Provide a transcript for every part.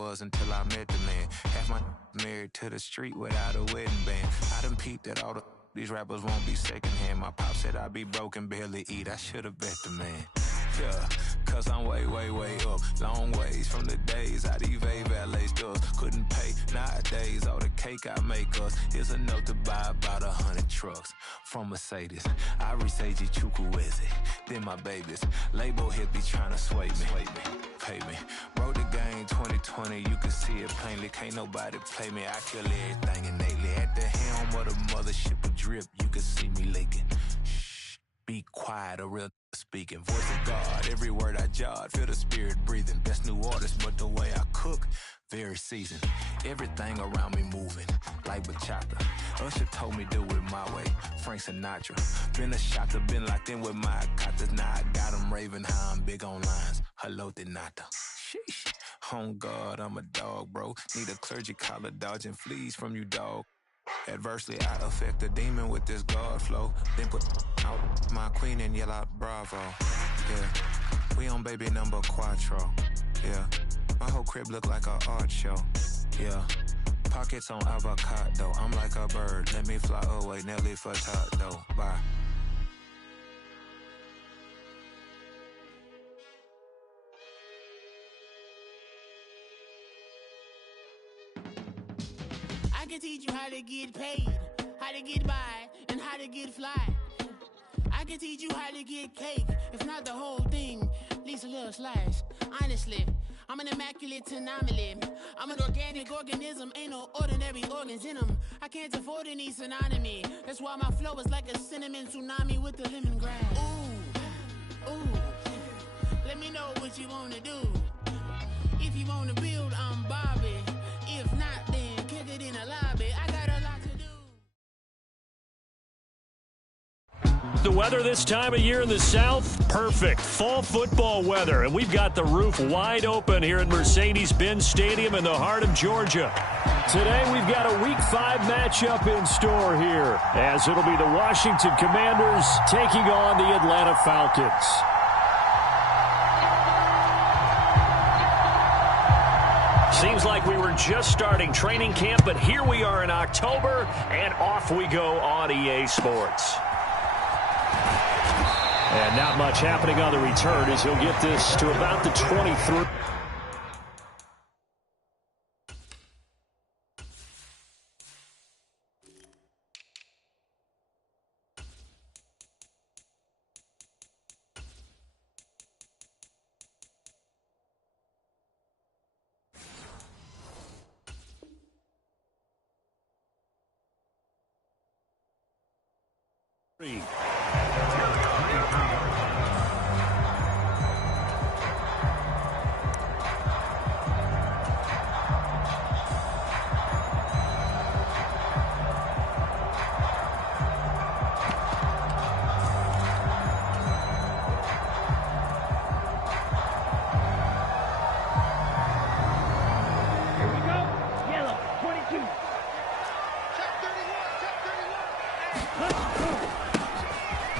was until I met the man. Half my married to the street without a wedding band. I done peeped that all these rappers won't be secondhand. My pop said I'd be broken, barely eat. I should've bet the man. Yeah, cause I'm way, way, way up. Long ways from the days I evade valet stores. Couldn't pay nowadays. All the cake I make us is enough to buy about 100 trucks from Mercedes. I resage Chukwueze, then my babies. Label hit be trying to sway me. Pay me. Wrote the game 2020, you can see it plainly. Can't nobody play me. I kill everything innately. At the helm of the mothership of drip, you can see me leaking. Shh, be quiet, a real speaking. Voice of God, every word I jot. Feel the spirit breathing. Best new artist, but the way I cook, very seasoned. Everything around me moving, like bachata. Usher told me do it my way. Frank Sinatra. Been a shotter, been locked in with my katas. Now I got them raving how I'm big on lines. Hello, Denata. Sheesh. On God, I'm a dog, bro. Need a clergy collar, dodging fleas from you, dog. Adversely, I affect the demon with this God flow. Then put out my queen and yell out bravo. Yeah, we on baby number quattro. Yeah, my whole crib look like a art show. Yeah, pockets on avocado. I'm like a bird, let me fly away. Nelly Furtado, bye. I can teach you how to get paid, how to get by, and how to get fly. I can teach you how to get cake, if not the whole thing, at least a little slice. Honestly, I'm an immaculate anomaly. I'm an organic organism, ain't no ordinary organs in them. I can't afford any synonymy. That's why my flow is like a cinnamon tsunami with the lemongrass. Ooh, ooh, let me know what you wanna do. If you wanna build, I'm Bobby. If not, then kick it in the lobby. I got a lot to do. The weather this time of year in the South, perfect. Fall football weather, and we've got the roof wide open here at Mercedes-Benz Stadium in the heart of Georgia. Today we've got a Week 5 matchup in store here, as it'll be the Washington Commanders taking on the Atlanta Falcons. Seems like we were just starting training camp, but here we are in October, and off we go on EA Sports. And not much happening on the return as he'll get this to about the 23.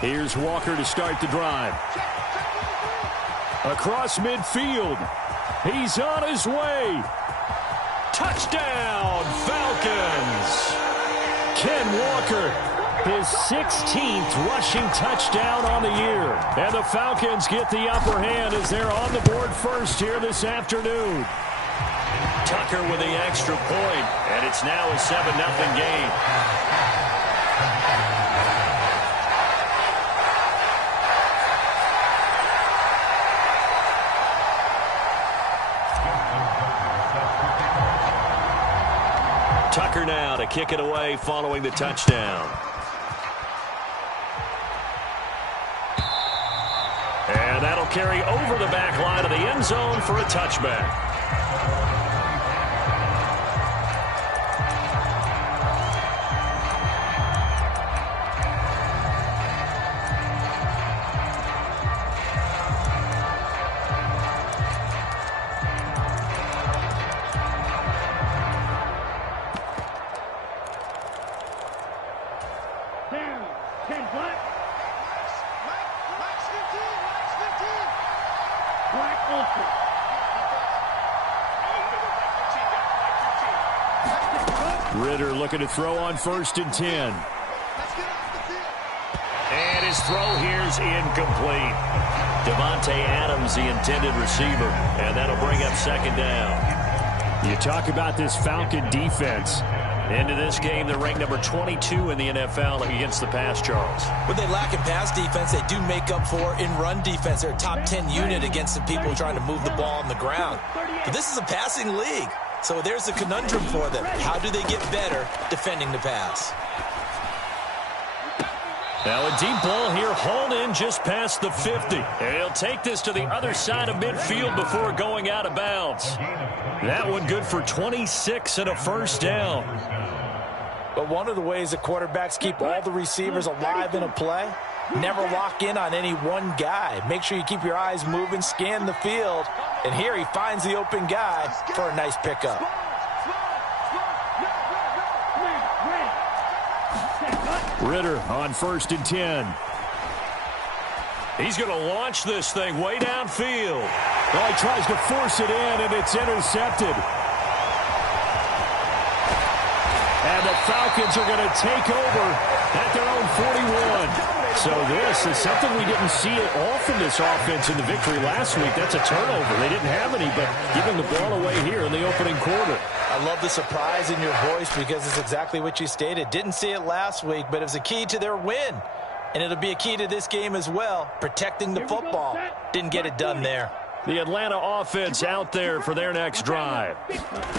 Here's Walker to start the drive. Across midfield. He's on his way. Touchdown, Falcons. Ken Walker, his 16th rushing touchdown on the year. And the Falcons get the upper hand as they're on the board first here this afternoon. Tucker with the extra point, and it's now a 7-0 game. Tucker now to kick it away following the touchdown. And that'll carry over the back line of the end zone for a touchback. Ritter looking to throw on 1st and 10. And his throw here's incomplete. Devontae Adams, the intended receiver, and that'll bring up 2nd down. You talk about this Falcon defense. Into this game, they're ranked number 22 in the NFL against the pass, Charles. When they lack in pass defense, they do make up for in run defense. They're a top 10 unit against the people trying to move the ball on the ground. But this is a passing league, so there's a conundrum for them. How do they get better defending the pass? Now a deep ball here, hauled in just past the 50. And he'll take this to the other side of midfield before going out of bounds. That one good for 26 and a 1st down. But one of the ways that quarterbacks keep all the receivers alive in a play, never lock in on any one guy. Make sure you keep your eyes moving, scan the field. And here he finds the open guy for a nice pickup. Ritter on 1st and 10. He's going to launch this thing way downfield. Well, he tries to force it in, and it's intercepted. And the Falcons are going to take over at their own 41. So this is something we didn't see at all from this offense in the victory last week. That's a turnover. They didn't have any, but giving the ball away here in the opening quarter. I love the surprise in your voice because it's exactly what you stated. Didn't see it last week, but it was a key to their win. And it'll be a key to this game as well, protecting the football. Didn't get it done there. The Atlanta offense out there for their next drive.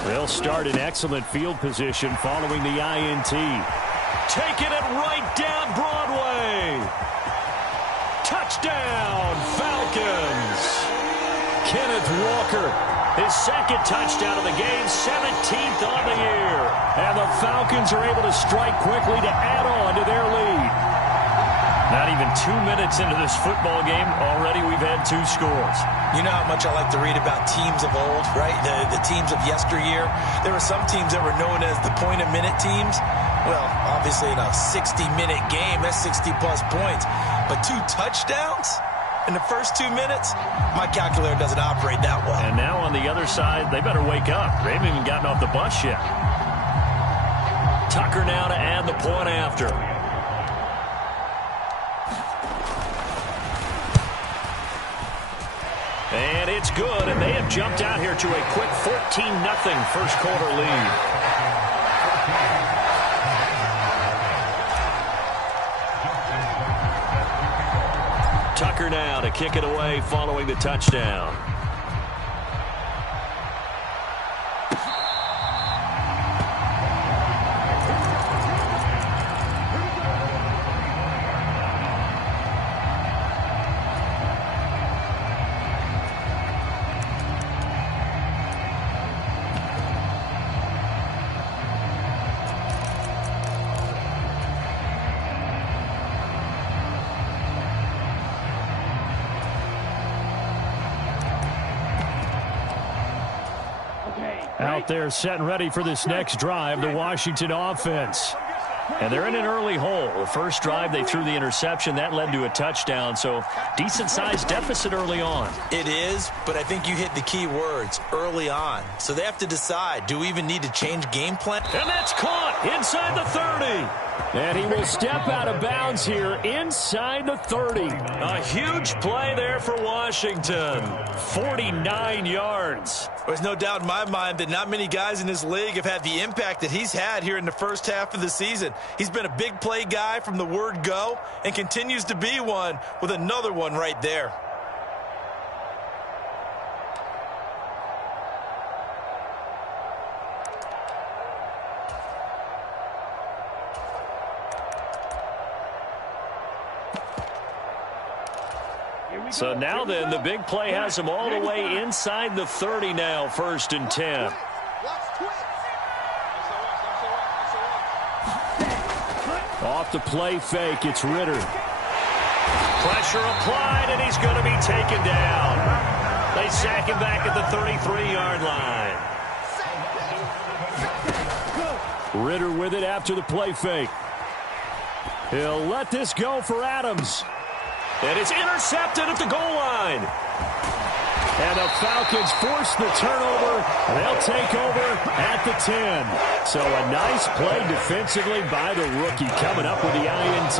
They'll start in excellent field position following the INT. Taking it right down Broadway. Touchdown, Falcons. Kenneth Walker, his 2nd touchdown of the game, 17th on the year. And the Falcons are able to strike quickly to add on to their lead. Not even 2 minutes into this football game, already we've had 2 scores. You know how much I like to read about teams of old, right? The teams of yesteryear. There were some teams that were known as the point-a-minute teams. Well, obviously in a 60-minute game, that's 60-plus points. But 2 touchdowns in the first 2 minutes? My calculator doesn't operate that well. And now on the other side, they better wake up. They haven't even gotten off the bus yet. Tucker now to add the point after. And it's good, and they have jumped out here to a quick 14-0 first quarter lead. Tucker now to kick it away following the touchdown. Out there set and ready for this next drive, the Washington offense. And they're in an early hole. The first drive, they threw the interception. That led to a touchdown, so decent-sized deficit early on. It is, but I think you hit the key words, early on. So they have to decide, do we even need to change game plan? And that's caught inside the 30. And he will step out of bounds here inside the 30. A huge play there for Washington. 49 yards. There's no doubt in my mind that not many guys in this league have had the impact that he's had here in the first half of the season. He's been a big play guy from the word go and continues to be one with another one right there. So now then, the big play has him all the way inside the 30 now, 1st and 10. Off the play fake, it's Ritter. Pressure applied, and he's going to be taken down. They sack him back at the 33-yard line. Ritter with it after the play fake. He'll let this go for Adams. And it's intercepted at the goal line. And the Falcons force the turnover. They'll take over at the 10. So a nice play defensively by the rookie coming up with the INT.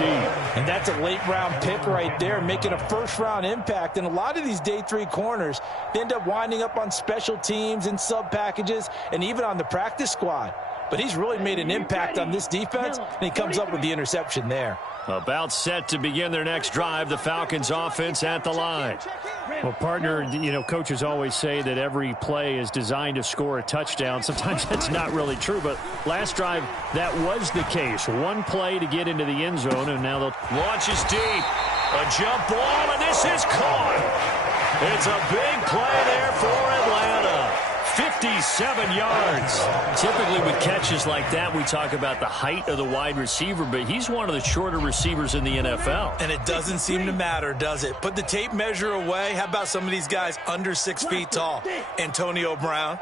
And that's a late-round pick right there, making a first-round impact. And a lot of these day 3 corners end up winding up on special teams and sub-packages and even on the practice squad. But he's really made an impact on this defense, and he comes up with the interception there. About set to begin their next drive, the Falcons offense at the line. Well, partner, coaches always say that every play is designed to score a touchdown. Sometimes that's not really true, but last drive, that was the case. One play to get into the end zone, and now they'll launch is deep. A jump ball, and this is caught. It's a big play there for Atlanta. 57 yards. Typically with catches like that, we talk about the height of the wide receiver, but he's one of the shorter receivers in the NFL. And it doesn't seem to matter, does it? Put the tape measure away. How about some of these guys under 6 feet tall? Antonio Brown,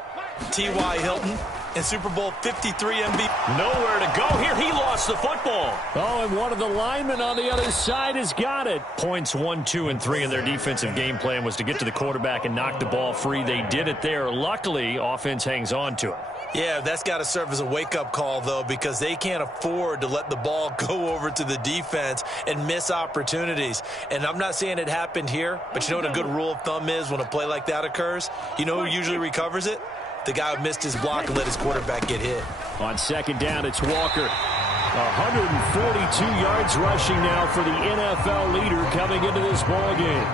T.Y. Hilton, and Super Bowl 53 MVP. Nowhere to go here. He lost the football. Oh, and one of the linemen on the other side has got it. Points 1, 2, and 3 in their defensive game plan was to get to the quarterback and knock the ball free. They did it there. Luckily, offense hangs on to it. Yeah, that's got to serve as a wake-up call, though, because they can't afford to let the ball go over to the defense and miss opportunities. And I'm not saying it happened here, but you know what a good rule of thumb is when a play like that occurs? You know who usually recovers it? The guy who missed his block and let his quarterback get hit. On second down, it's Walker. 142 yards rushing now for the NFL leader coming into this ball game.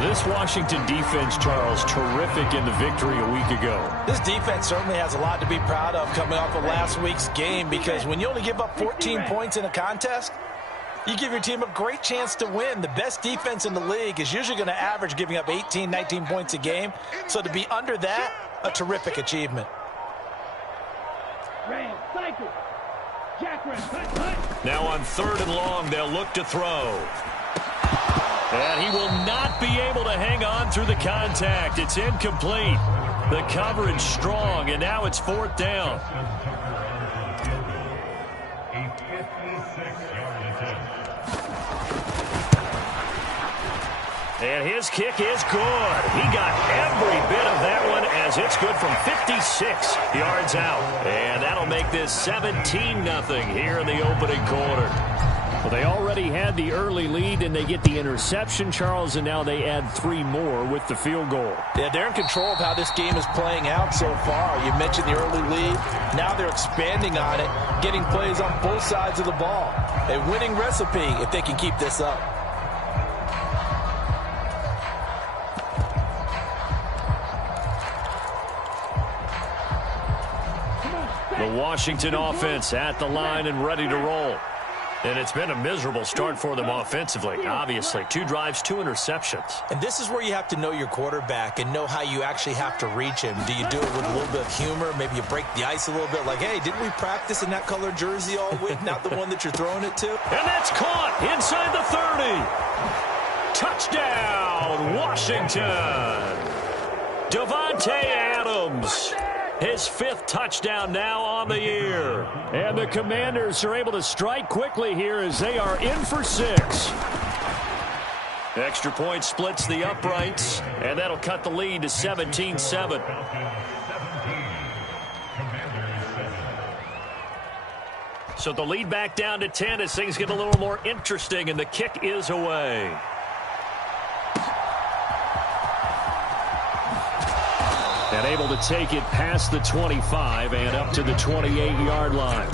This Washington defense, Charles, terrific in the victory a week ago. This defense certainly has a lot to be proud of coming off of last week's game, because when you only give up 14 points in a contest, you give your team a great chance to win. The best defense in the league is usually going to average giving up 18, 19 points a game. So to be under that, a terrific achievement. Now on 3rd and long, they'll look to throw. And he will not be able to hang on through the contact. It's incomplete. The coverage strong, and now it's 4th down. And his kick is good. He got every bit of that one, as it's good from 56 yards out. And that'll make this 17-0 here in the opening quarter. Well, they already had the early lead, and they get the interception, Charles, and now they add 3 more with the field goal. Yeah, they're in control of how this game is playing out so far. You mentioned the early lead. Now they're expanding on it, getting plays on both sides of the ball. A winning recipe if they can keep this up. The Washington offense at the line and ready to roll. And it's been a miserable start for them offensively, obviously. 2 drives, 2 interceptions. And this is where you have to know your quarterback and know how you actually have to reach him. Do you do it with a little bit of humor? Maybe you break the ice a little bit, like, hey, didn't we practice in that color jersey all week? Not the one that you're throwing it to. And that's caught inside the 30. Touchdown, Washington. Davante Adams. His 5th touchdown now on the year. And the Commanders are able to strike quickly here as they are in for 6. Extra point splits the uprights, and that'll cut the lead to 17-7. So the lead back down to 10 as things get a little more interesting, and the kick is away. And able to take it past the 25 and up to the 28-yard line.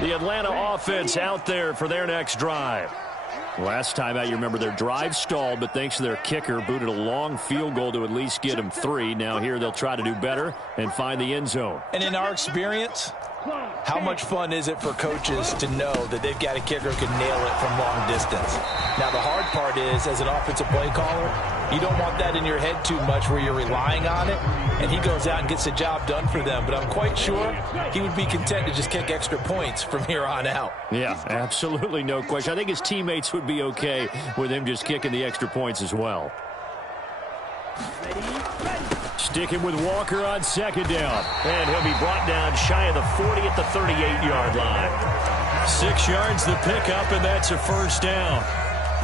The Atlanta offense out there for their next drive. Last time out, you remember their drive stalled, but thanks to their kicker, booted a long field goal to at least get them 3. Now here they'll try to do better and find the end zone. And in our experience, how much fun is it for coaches to know that they've got a kicker who can nail it from long distance? Now the hard part is, as an offensive play caller, You don't want that in your head too much where you're relying on it, and he goes out and gets the job done for them. But I'm quite sure he would be content to just kick extra points from here on out. Yeah, absolutely no question. I think his teammates would be okay with him just kicking the extra points as well. Sticking with Walker on second down. And he'll be brought down shy of the 40 at the 38-yard line. 6 yards the pickup, and that's a first down.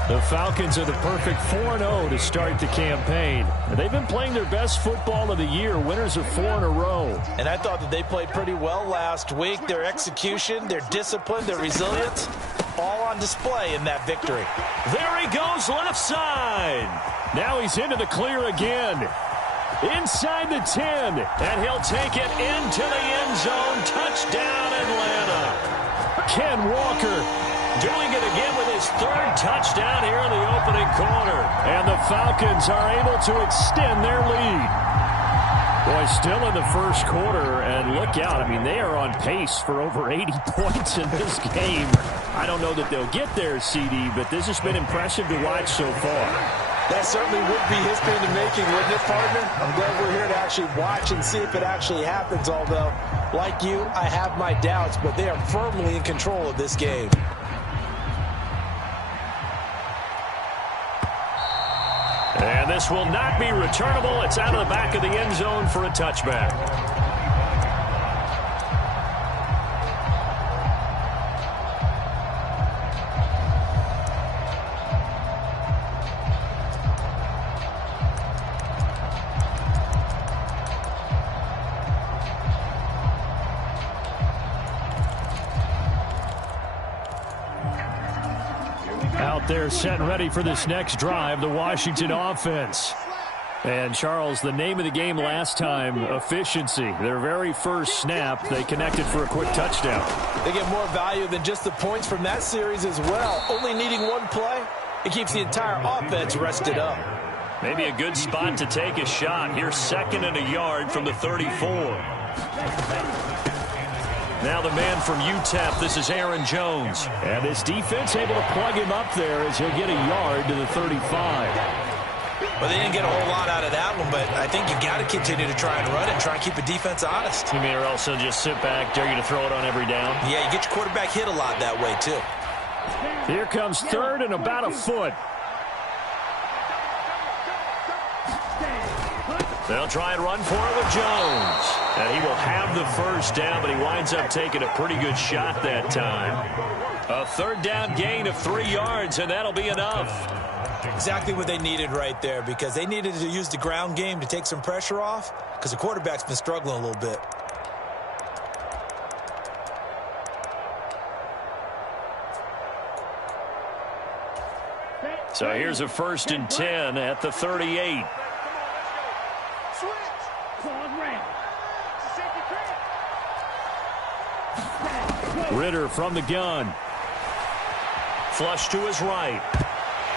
The Falcons are the perfect 4-0 to start the campaign. They've been playing their best football of the year, winners of 4 in a row. And I thought that they played pretty well last week. Their execution, their discipline, their resilience, all on display in that victory. There he goes left side. Now he's into the clear again. Inside the 10, and he'll take it into the end zone. Touchdown, Atlanta. Ken Walker doing it again with his 3rd touchdown here in the opening quarter. And the Falcons are able to extend their lead. Boy, still in the first quarter, and look out. I mean, they are on pace for over 80 points in this game. I don't know that they'll get there, CD, but this has been impressive to watch so far. That certainly would be history in the making, wouldn't it, partner? I'm glad we're here to actually watch and see if it actually happens, although, like you, I have my doubts, but they are firmly in control of this game. And this will not be returnable. It's out of the back of the end zone for a touchback. They're set and ready for this next drive, the Washington offense. And, Charles, the name of the game last time, efficiency. Their very first snap, they connected for a quick touchdown. They get more value than just the points from that series as well. Only needing one play, it keeps the entire offense rested up. Maybe a good spot to take a shot. Here's 2nd and a yard from the 34. Now the man from UTEP, this is Aaron Jones. And this defense able to plug him up there as he'll get a yard to the 35. Well, they didn't get a whole lot out of that one, but I think you got to continue to try and run and try and keep the defense honest. You mean, or else they'll just sit back, dare you to throw it on every down? Yeah, you get your quarterback hit a lot that way, too. Here comes 3rd and about a foot. They'll try and run for it with Jones. And he will have the first down, but he winds up taking a pretty good shot that time. A 3rd down gain of 3 yards, and that'll be enough. Exactly what they needed right there, because they needed to use the ground game to take some pressure off, because the quarterback's been struggling a little bit. So here's a 1st and 10 at the 38. Ritter from the gun. Flush to his right.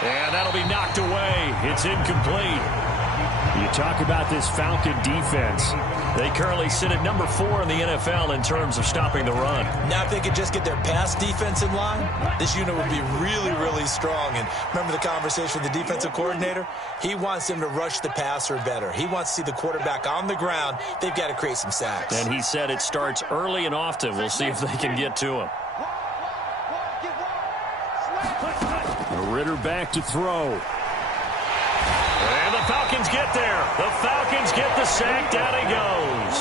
And that'll be knocked away. It's incomplete. You talk about this Falcon defense. They currently sit at number 4 in the NFL in terms of stopping the run. Now if they could just get their pass defense in line, this unit would be really, really strong. And remember the conversation with the defensive coordinator? He wants them to rush the passer better. He wants to see the quarterback on the ground. They've got to create some sacks. And he said it starts early and often. We'll see if they can get to him. Ritter back to throw. And the Falcons get there. The Falcons get the sack. Down he goes.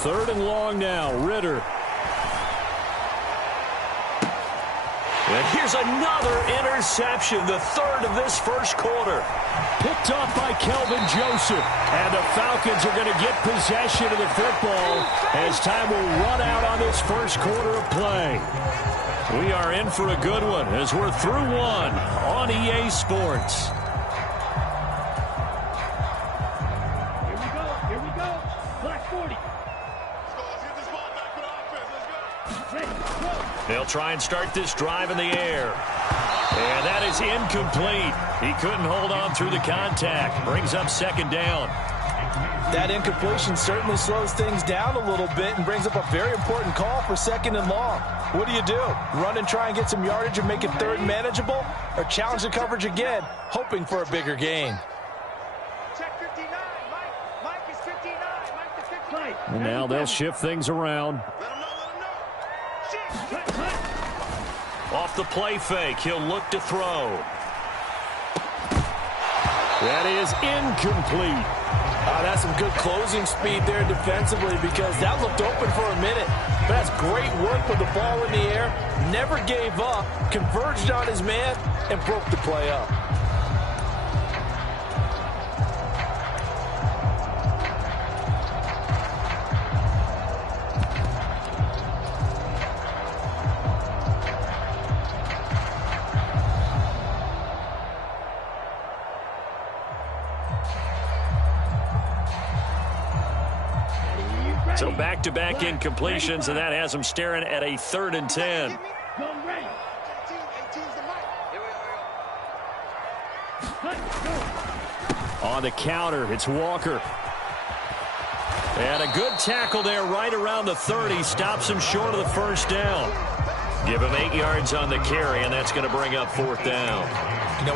Third and long now. Ritter. And here's another interception, the 3rd of this first quarter. Picked off by Kelvin Joseph. And the Falcons are going to get possession of the football as time will run out on this first quarter of play. We are in for a good one as we're through one on EA Sports. Here we go. Black 40. Let's get this ball back to the offense. Let's go. They'll try and start this drive in the air. And that is incomplete. He couldn't hold on through the contact. Brings up 2nd down. That incompletion certainly slows things down a little bit and brings up a very important call for 2nd and long. What do? Run and try and get some yardage and make it 3rd manageable, or challenge the coverage again, hoping for a bigger gain? Check 59. Mike is 59. Mike to 59. And now they'll shift things around. Let him know. Off the play fake, he'll look to throw. That is incomplete. That's some good closing speed there defensively, because that looked open for a minute. But that's great work with the ball in the air. Never gave up, converged on his man, and broke the play up. So back-to-back incompletions, and that has them staring at a 3rd and 10. On the counter, it's Walker. And a good tackle there right around the 30. Stops him short of the 1st down. Give him 8 yards on the carry, and that's going to bring up 4th down.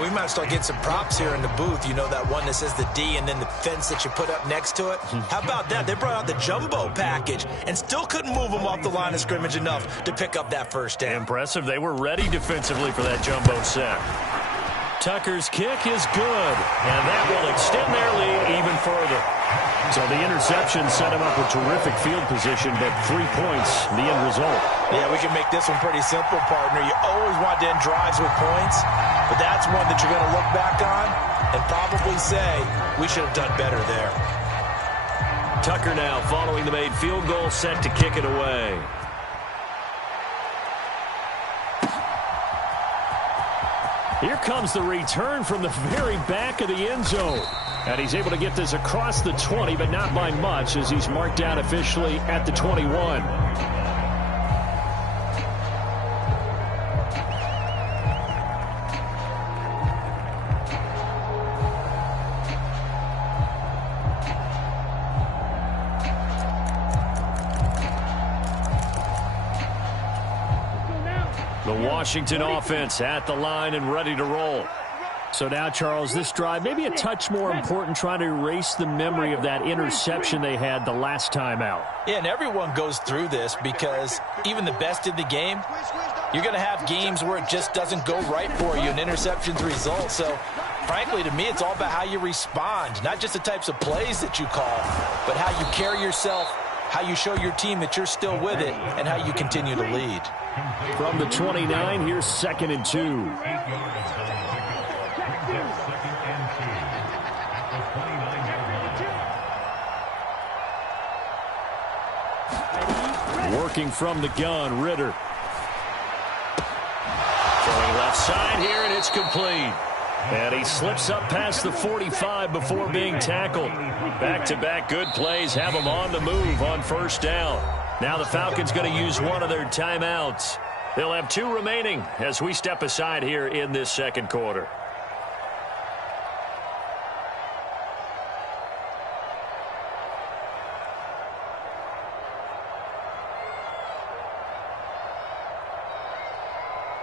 We might start getting some props here in the booth. That one that says the D and then the fence that you put up next to it. How about that? They brought out the jumbo package and still couldn't move them off the line of scrimmage enough to pick up that 1st down. Impressive. They were ready defensively for that jumbo sack. Tucker's kick is good, and that will extend their lead even further. So the interception set him up with terrific field position, but 3 points, the end result. Yeah, we can make this one pretty simple, partner. You always want to end drives with points, but that's one that you're going to look back on and probably say, we should have done better there. Tucker now following the made field goal, set to kick it away. Here comes the return from the very back of the end zone. And he's able to get this across the 20, but not by much, as he's marked down officially at the 21. The Washington offense at the line and ready to roll. So now, Charles, this drive maybe a touch more important, trying to erase the memory of that interception they had the last time out. Yeah, and everyone goes through this, because even the best in the game, you're going to have games where it just doesn't go right for you, and interceptions result. So, frankly, to me, it's all about how you respond, not just the types of plays that you call, but how you carry yourself, how you show your team that you're still with it, and how you continue to lead. From the 29, here's 2nd and 2. Working from the gun, Ritter. Throwing left side here, and it's complete. And he slips up past the 45 before being tackled. Back-to-back good plays have him on the move on 1st down. Now the Falcons going to use one of their timeouts. They'll have 2 remaining as we step aside here in this 2nd quarter.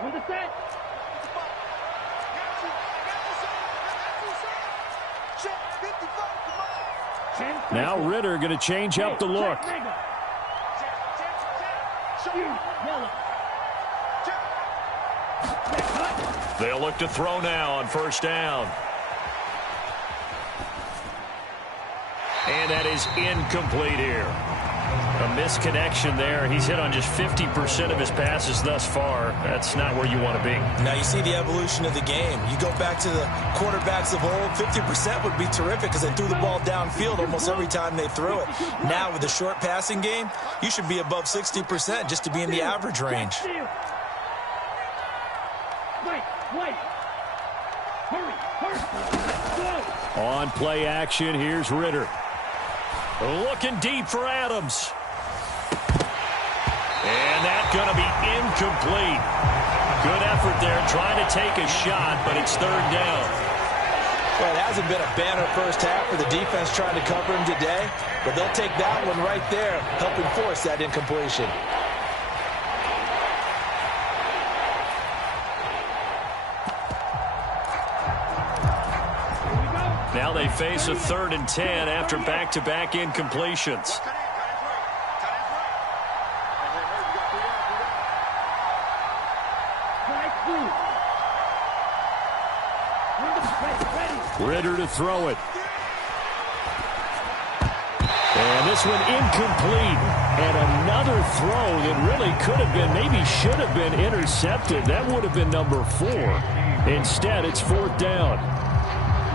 On the set. Now Ritter going to change up the look. They'll look to throw now on 1st down. And that is incomplete here. A misconnection there. He's hit on just 50% of his passes thus far. That's not where you want to be. Now you see the evolution of the game. You go back to the quarterbacks of old, 50% would be terrific because they threw the ball downfield almost every time they threw it. Now with the short passing game, you should be above 60% just to be in the average range. On play action, here's Ritter. Looking deep for Adams. And that's going to be incomplete. Good effort there trying to take a shot, but it's 3rd down. Well, it hasn't been a banner first half for the defense trying to cover him today, but they'll take that one right there, helping force that incompletion. Now they face a 3rd and 10 after back-to-back incompletions. Ritter to throw it. And this one incomplete. And another throw that really could have been, maybe should have been intercepted. That would have been number 4. Instead, it's 4th down.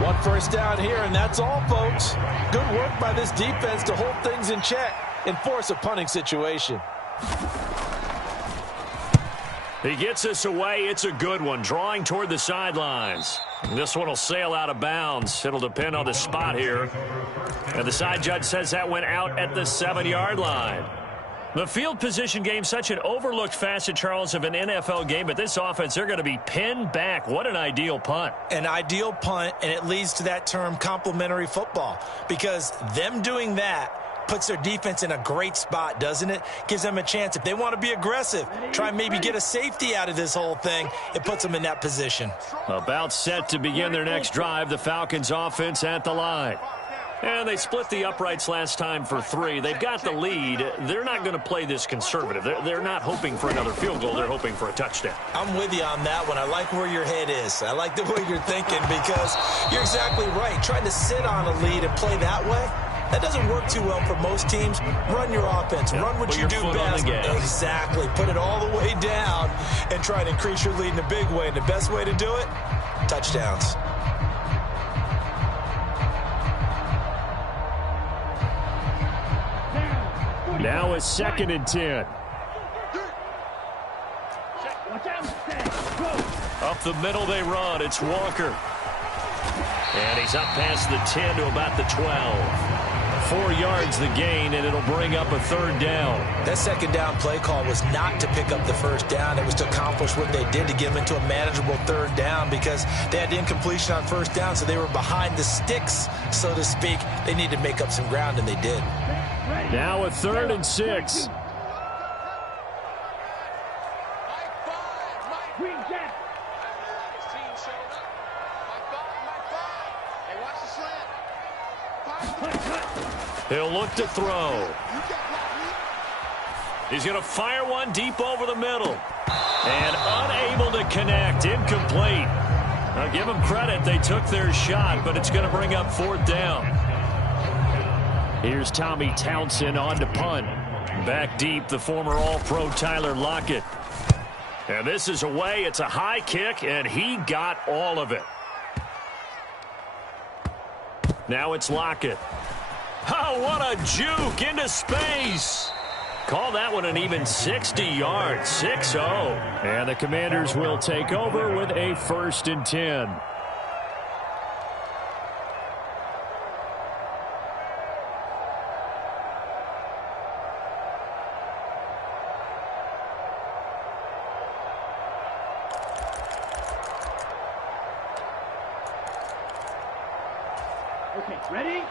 1 first down here, and that's all, folks. Good work by this defense to hold things in check and force a punting situation. He gets this away. It's a good one, drawing toward the sidelines. This one will sail out of bounds. It'll depend on the spot here. And the side judge says that went out at the 7-yard line. The field position game, such an overlooked facet, Charles, of an NFL game. But this offense, they're going to be pinned back. What an ideal punt. An ideal punt, and it leads to that term complementary football. Because them doing that puts their defense in a great spot, doesn't it? Gives them a chance. If they want to be aggressive, try and maybe get a safety out of this whole thing, it puts them in that position. About set to begin their next drive, the Falcons offense at the line. And they split the uprights last time for 3. They've got the lead. They're not going to play this conservative. They're not hoping for another field goal. They're hoping for a touchdown. I'm with you on that one. I like where your head is. I like the way you're thinking because you're exactly right. Trying to sit on a lead and play that way, that doesn't work too well for most teams. Run your offense. Run what you do best. Exactly. Put it all the way down and try to increase your lead in a big way. And the best way to do it, touchdowns. Now a 2nd and 10. Up the middle they run. It's Walker. And he's up past the 10 to about the 12. 4 yards the gain, and it'll bring up a 3rd down. That 2nd down play call was not to pick up the 1st down. It was to accomplish what they did to get them into a manageable 3rd down because they had incompletion on 1st down, so they were behind the sticks, so to speak. They needed to make up some ground, and they did. Now a 3rd and 6. He'll look to throw. He's going to fire one deep over the middle. And unable to connect. Incomplete. I'll give them credit. They took their shot, but it's going to bring up 4th down. Here's Tommy Townsend on to punt. Back deep, the former All-Pro Tyler Lockett. And this is away. It's a high kick, and he got all of it. Now it's Lockett. Oh, what a juke into space. Call that one an even 60 yards, 6-0. And the Commanders will take over with a 1st and 10.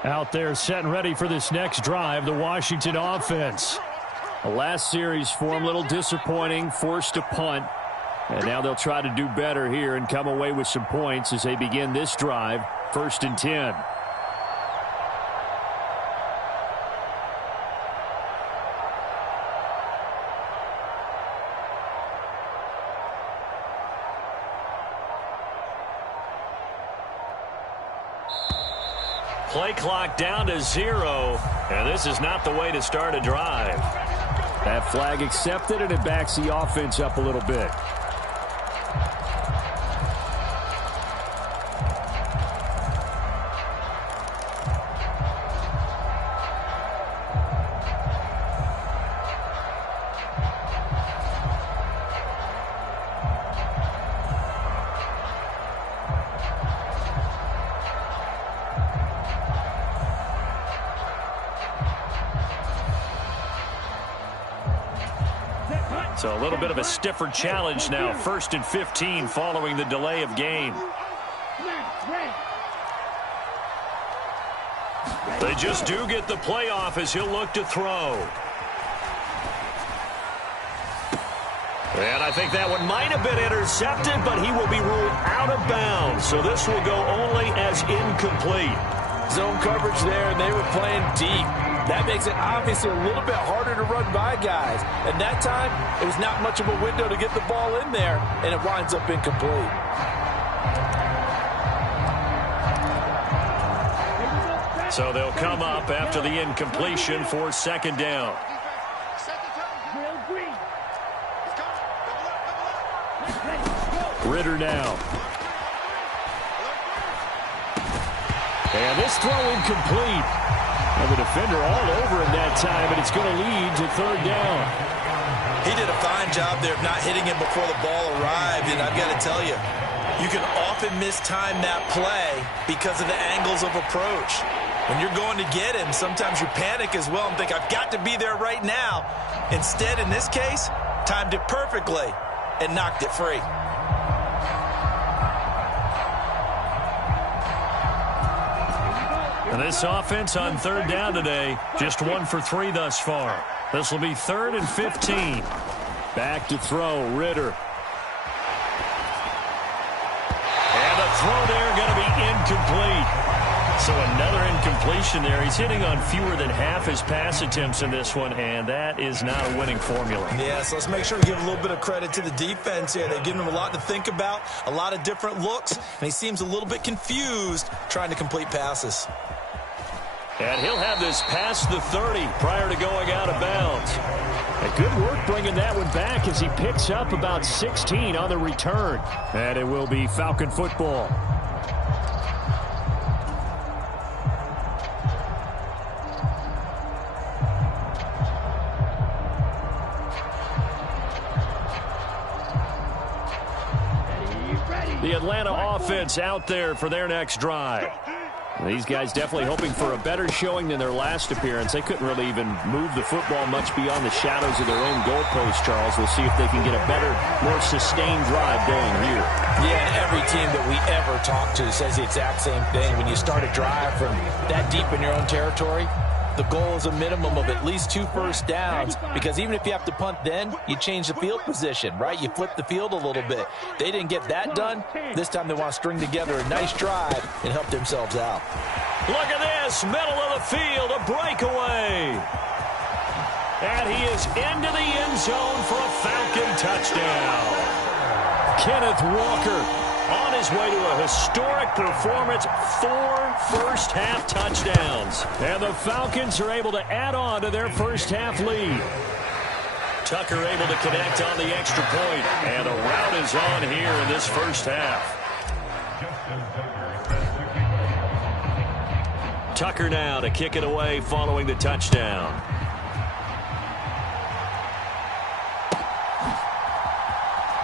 Out there set and ready for this next drive, the Washington offense. The last series for them, a little disappointing, forced to punt. And now they'll try to do better here and come away with some points as they begin this drive, 1st and 10. Play clock down to 0, and this is not the way to start a drive. That flag accepted, and it backs the offense up a little bit. So a little bit of a stiffer challenge now. 1st and 15 following the delay of game. They just do get the playoff as he'll look to throw. And I think that one might have been intercepted, but he will be ruled out of bounds. So this will go only as incomplete. Zone coverage there, and they were playing deep. That makes it obviously a little bit harder to run by guys. And that time, it was not much of a window to get the ball in there, and it winds up incomplete. So they'll come up after the incompletion for second down. Ritter now. And this throw incomplete. And the defender all over him that time, and it's going to lead to third down. He did a fine job there of not hitting him before the ball arrived, and I've got to tell you, you can often mistime that play because of the angles of approach. When you're going to get him, sometimes you panic as well and think, I've got to be there right now. Instead, in this case, timed it perfectly and knocked it free. And this offense on third down today, just 1 for 3 thus far. This will be 3rd and 15. Back to throw, Ritter. And the throw there going to be incomplete. So another incompletion there. He's hitting on fewer than half his pass attempts in this one, and that is not a winning formula. Yeah, so let's make sure to give a little bit of credit to the defense here. They've given him a lot to think about, a lot of different looks, and he seems a little bit confused trying to complete passes. And he'll have this past the 30 prior to going out of bounds. And good work bringing that one back as he picks up about 16 on the return. And it will be Falcon football. The Atlanta offense out there for their next drive. These guys definitely hoping for a better showing than their last appearance. They couldn't really even move the football much beyond the shadows of their own goalpost, Charles. We'll see if they can get a better, more sustained drive going here. Yeah, and every team that we ever talk to says the exact same thing. When you start a drive from that deep in your own territory, the goal is a minimum of at least 2 first downs, because even if you have to punt then, you change the field position, right? You flip the field a little bit. They didn't get that done. This time they want to string together a nice drive and help themselves out. Look at this, middle of the field, a breakaway. And he is into the end zone for a Falcon touchdown. Kenneth Walker on his way to a historic performance, 4 first-half touchdowns. And the Falcons are able to add on to their first-half lead. Tucker able to connect on the extra point, and the route is on here in this first half. Tucker now to kick it away following the touchdown.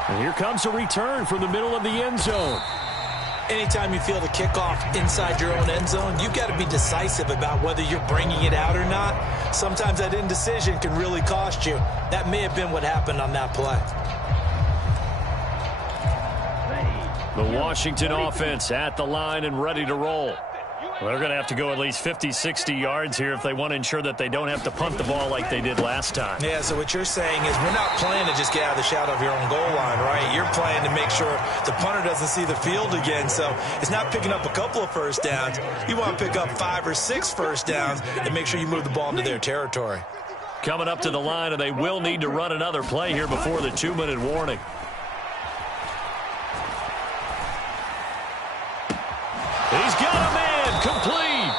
And here comes a return from the middle of the end zone. Anytime you feel the kickoff inside your own end zone, you've got to be decisive about whether you're bringing it out or not. Sometimes that indecision can really cost you. That may have been what happened on that play. The Washington offense at the line and ready to roll. Well, they're going to have to go at least 50, 60 yards here if they want to ensure that they don't have to punt the ball like they did last time. Yeah, so what you're saying is we're not playing to just get out of the shadow of your own goal line, right? You're playing to make sure the punter doesn't see the field again. So it's not picking up a couple of first downs. You want to pick up 5 or 6 first downs and make sure you move the ball into their territory. Coming up to the line, and they will need to run another play here before the 2-minute warning. He's got a man. Complete.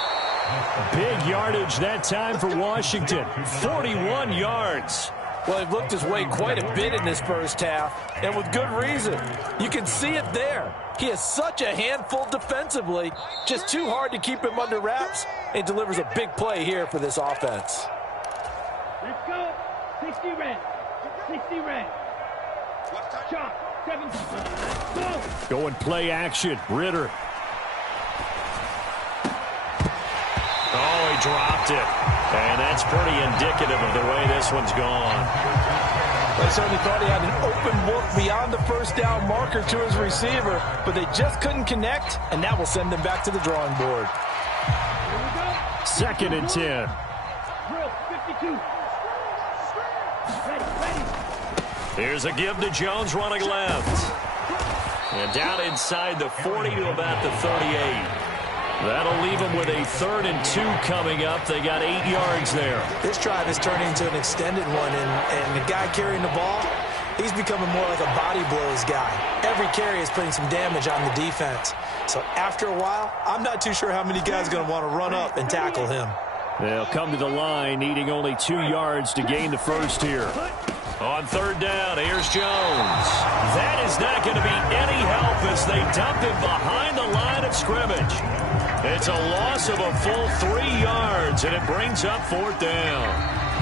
Big yardage that time for Washington. 41 yards. Well, he looked his way quite a bit in this first half, and with good reason. You can see it there. He is such a handful defensively. Just too hard to keep him under wraps, and delivers a big play here for this offense. Let's go. 60 red. 60 red. Shot. 7. Go. Going play action. Ritter. Oh, he dropped it. And that's pretty indicative of the way this one's gone. They certainly thought he had an open look beyond the first down marker to his receiver, but they just couldn't connect, and that will send them back to the drawing board. Here we go. 2nd and 10. Here's a give to Jones running left. And down inside the 40 to about the 38. That'll leave them with a 3rd and 2 coming up. They got 8 yards there. This drive is turning into an extended one, and the guy carrying the ball, he's becoming more like a body blows guy. Every carry is putting some damage on the defense. So after a while, I'm not too sure how many guys are going to want to run up and tackle him. They'll come to the line, needing only 2 yards to gain the first here. On 3rd down, here's Jones. That is not going to be any help as they dump him behind the line of scrimmage. It's a loss of a full 3 yards, and it brings up 4th down.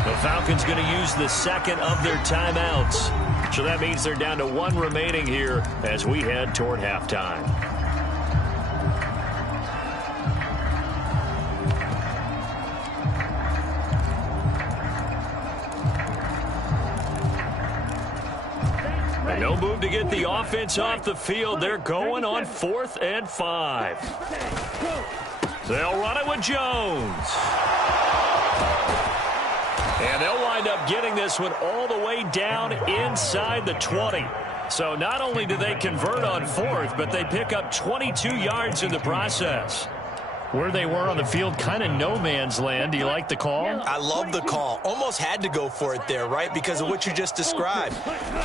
The Falcons going to use the 2nd of their timeouts. So that means they're down to 1 remaining here as we head toward halftime. No move to get the offense off the field. They're going on 4th and 5. They'll run it with Jones. And they'll wind up getting this one all the way down inside the 20. So not only do they convert on 4th, but they pick up 22 yards in the process. Where they were on the field, kind of no man's land. Do you like the call? I love the call. Almost had to go for it there, right? Because of what you just described.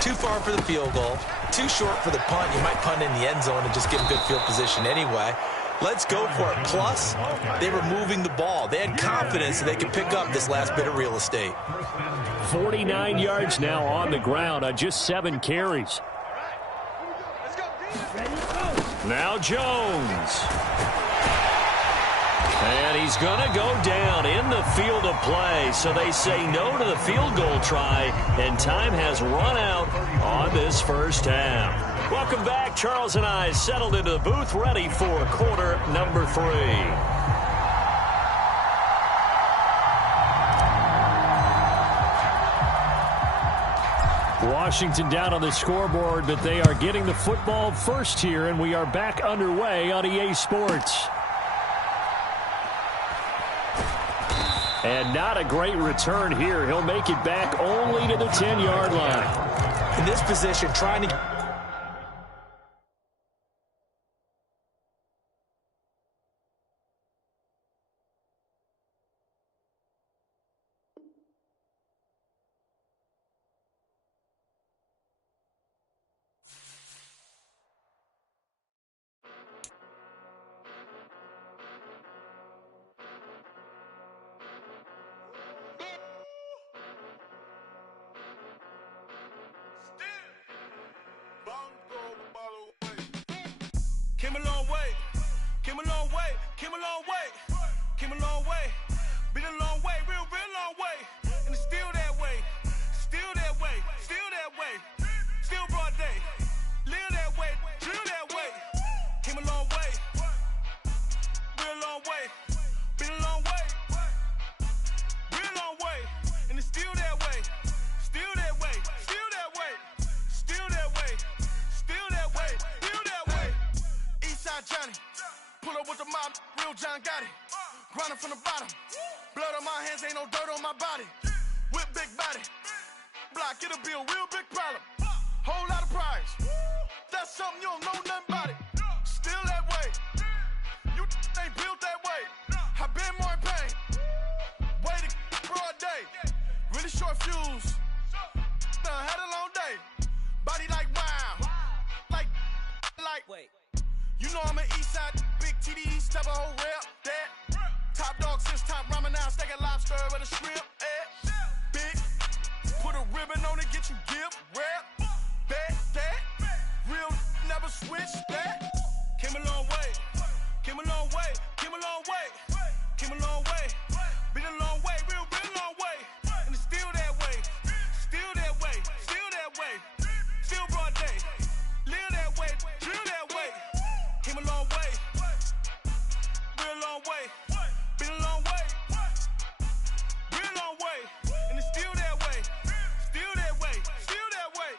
Too far for the field goal. Too short for the punt. You might punt in the end zone and just get a good field position anyway. Let's go for it. Plus, they were moving the ball. They had confidence that they could pick up this last bit of real estate. 49 yards now on the ground on just 7 carries. Now Jones. And he's going to go down in the field of play. So they say no to the field goal try, and time has run out on this first half. Welcome back. Charles and I settled into the booth, ready for quarter number 3. Washington down on the scoreboard, but they are getting the football first here, and we are back underway on EA Sports. And not a great return here. He'll make it back only to the 10-yard line. In this position, trying to... Came a long way, came a long way, came a long way, came a long way, been a long way, real long way, and it's still that way, still that way, still that way, still broad day, live that way, drill that way, came a long way, real long way, been a long way, real long way, and it's still that way, still that way, still that way, still that way, still that way, still that way. Eastside Johnny, pull up with the mob, real John Gotti. Grinding from the bottom, blood on my hands, ain't no dirt on my body. Whip big body, block, it'll be a real big problem. Whole lot of prize, that's something you don't know nothing about it. Still that way, you ain't built that way. I been more in pain, way to broad day. Really short fuse, had a long day. Body like wow, like. Wait. You know I'm an Eastside, big TDs, type of whole rep, that. Top dog since top ramen now, steak and lobster with a shrimp, Big, put a ribbon on it, get you give, rap, that. Real, never switch, that. Came a long way, came a long way, came a long way, came a long way. Been a long way, real long way. And it's still that way, still that way, still that way. Still broad day, live that way, drill that way. Came a long way, real long way, been a long way, real long way, and it's still that way, still that way, still that way,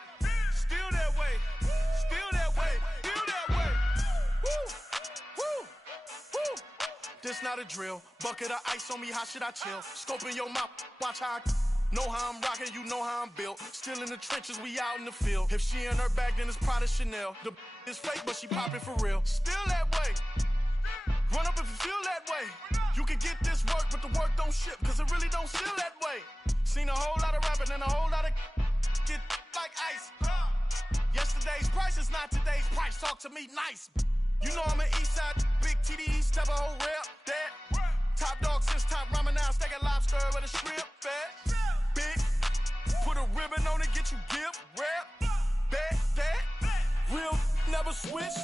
still that way, still that way, still that way. this not a drill. Bucket of ice on me, how should I chill? Scoping your mouth, watch how I know how I'm rocking, you know how I'm built. Still in the trenches, we out in the field. If she in her bag, then it's Prada Chanel. The is fake, but she popping for real. Still that way. Run up if you feel that way. You can get this work, but the work don't ship, cause it really don't feel that way. Seen a whole lot of rapping and a whole lot of get like ice. Yesterday's price is not today's price. Talk to me nice. You know I'm an Eastside, big TDE, step a whole rep, that. Top dog since top ramen now, steak and lobster with a shrimp, fat. Big, put a ribbon on it, get you gift, rap, bet, that. Real, never switch,